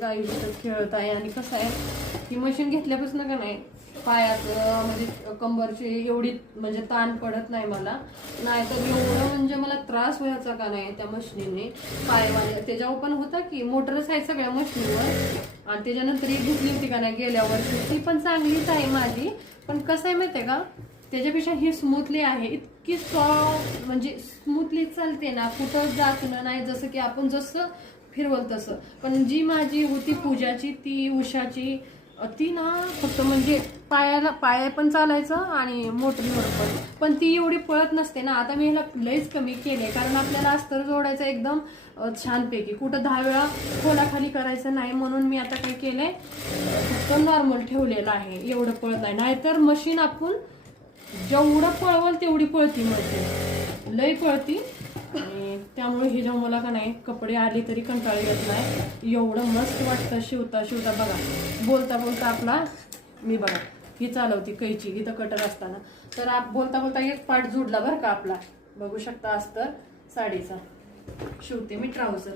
गाई खेळत आहे. आणि कसं आहे ही मशीन घेतल्यापासून का नाही पायात म्हणजे कंबरची एवढी म्हणजे ताण पडत नाही मला. नाहीतर एवढं म्हणजे मला त्रास व्हायचा का नाही त्या मशीनीने. पायवाले त्याच्यावर पण होता की मोटरच आहे सगळ्या मशीनवर. आणि त्याच्यानंतर एक घेतली होती का नाही गेल्या वर्षी, ती पण चांगलीच आहे माझी. पण कसं आहे माहितीये का, त्याच्यापेक्षा ही स्मूथली आहे. इतकी सॉफ्ट म्हणजे स्मूथली चालते ना, कुठं जाचणं नाही. जसं की आपण जसं फिरवल तसं. पण जी माझी होती पूजाची ती उषाची ती ना फक्त म्हणजे पाया पण चालायचं आणि मोटरीवर पण ती एवढी पळत नसते ना. आता मी ह्याला लयच कमी केले, कारण आपल्याला अस्तर जोडायचं एकदम छानपैकी, कुठं 10 वेळा खोलाखाली करायचं नाही. म्हणून मी आता काय केलंय फक्त नॉर्मल ठेवलेलं आहे. एवढं पळत नाही. नाहीतर मशीन आपण जेवढं पळवल तेवढी पळती मशीन, लय पळती. आणि त्यामुळे हे जेव्हा मला का नाही कपडे आले तरी कंटाळा येत नाही. एवढं मस्त वाटतं शिवता शिवता. बघा बोलता बोलता आपला मी बघा ही चालवती कैची इथं कटर असताना. तर बोलता बोलता एक पार्ट जुडला बरं का आपला. बघू शकता अस्तर साडीचा. शिवते मी ट्राउझर.